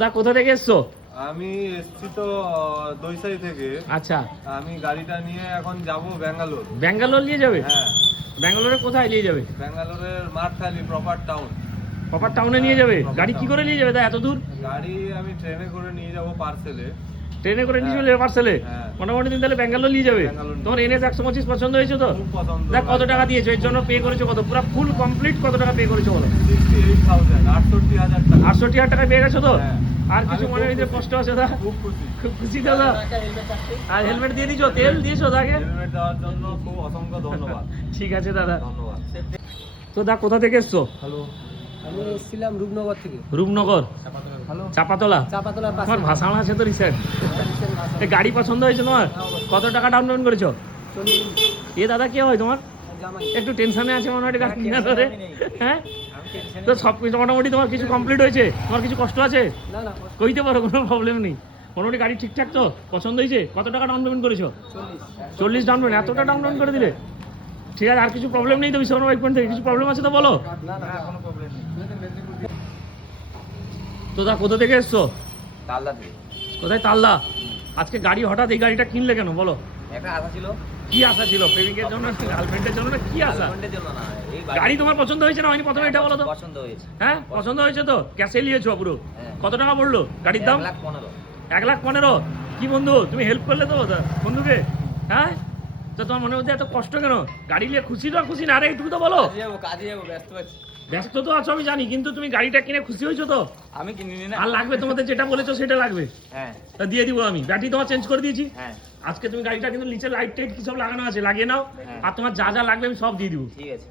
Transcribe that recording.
দা কোথা থেকে এসছো? আমি এসছি তো দইসাই থেকে। আচ্ছা, আমি গাড়িটা নিয়ে এখন যাব ব্যাঙ্গালোর। ব্যাঙ্গালোর নিয়ে যাবে? হ্যাঁ, ব্যাঙ্গালোরে কোথায় নিয়ে যাবে? ব্যাঙ্গালোরের মাঠখালি প্রপার টাউন। প্রপার টাউনে নিয়ে যাবে? proper গাড়ি কি town। করে নিয়ে যাবে দা এত দূর? গাড়ি আমি ট্রেনে করে নিয়ে যাব পার্সেলে। ট্রেনে করে নিয়ে হ্যাঁ। চলে যাবে পার্সেলে? হ্যাঁ। মোটামুটি তুমি তাহলে ব্যাঙ্গালোর নিয়ে যাবে। ব্যাঙ্গালোর নিয়ে তোমার NS 125 পছন্দ হয়েছে তো? খুব পছন্দ। দেখ কত টাকা দিয়েছো এর জন্য, পে করেছো কত? পুরো ফুল কমপ্লিট কত টাকা পে করেছো বলো? 68,000 68,000 টাকা। 68,000 টাকা পেয়ে গেছো তো? হ্যাঁ। আর কিছু আমি মনে খুব হয়েছে খুশি। কষ্ট আছে দা? খুব খুশি। খুব খুশি তো দা? আর হেলমেট দিয়ে দিয়েছো, তেল দিয়েছো দাকে? হেলমেট দেওয়ার জন্য খুব অসংখ্য ধন্যবাদ। ঠিক আছে দাদা। ধন্যবাদ। তো দা কোথা থেকে এসছো? হ্যালো। আমি এসেছিলাম রূপনগর থেকে। রূপনগর, হ্যালো, চাপাতলা। চাপাতলার পাশে। তোমার ভাষা আছে তো রিসেন্ট। গাড়ি পছন্দ হয়েছে তোমার? কত টাকা ডাউন পেমেন্ট করেছো? এ দাদা কে হয় তোমার? একটু টেনশনে আছে মনে হয় গাড়ি কিনা ধরে। হ্যাঁ, তো সব কিছু মোটামুটি তোমার কিছু কমপ্লিট হয়েছে? তোমার কিছু কষ্ট আছে? না না, কইতে পারো, কোনো প্রবলেম নেই। মোটামুটি গাড়ি ঠিকঠাক তো? পছন্দ হয়েছে? কত টাকা ডাউন পেমেন্ট করেছো? 40 ডাউন পেমেন্ট? এতটা ডাউন পেমেন্ট করে দিলে? ঠিক আছে, আর কিছু প্রবলেম নেই তো বিশ্বকর্মা বাইক পয়েন্ট থেকে? কিছু প্রবলেম আছে তো বলো। না না, কোনো প্রবলেম নেই। তো দা কোথা থেকে এসছো? তালদা থেকে। কোথায়? তালদা। আজকে গাড়ি হঠাৎ এই গাড়িটা কিনলে কেন বলো? একটা আশা ছিল। কি আশা ছিল? প্রেমিকের জন্য, গার্লফ্রেন্ডের জন্য, না কি আশা? গার্লফ্রেন্ডের জন্য না, এই গাড়ি তোমার পছন্দ হয়েছে না হয়নি প্রথমে এটা বলো তো? পছন্দ হয়েছে। হ্যাঁ, পছন্দ হয়েছে তো? ক্যাশে নিয়েছো পুরো? হ্যাঁ। কত টাকা পড়লো গাড়ির দাম? 1,15,000। 1,15,000। কি বন্ধু, তুমি হেল্প করলে তো বন্ধুকে? হ্যাঁ, তো তোমার মনের মধ্যে এত কষ্ট কেন? গাড়ি নিয়ে খুশি না খুশি না? আরে এইটুকু তো বলো। কাজে যাবো, ব্যস্ত আছি। ব্যস্ত তো আছো আমি জানি, কিন্তু তুমি গাড়িটা কিনে খুশি হয়েছো তো? আমি কিনিনি না। আর লাগবে তোমাদের যেটা বলেছো সেটা লাগবে? হ্যাঁ তা দিয়ে দিব আমি। ব্যাটারি তোমার চেঞ্জ করে দিয়েছি। হ্যাঁ, আজকে তুমি গাড়িটা কিন্তু নিচে লাইট টাইট কি সব লাগানো আছে, লাগিয়ে নাও। হ্যাঁ। আর তোমার যা যা লাগবে আমি সব দিয়ে দিব। ঠিক আছে।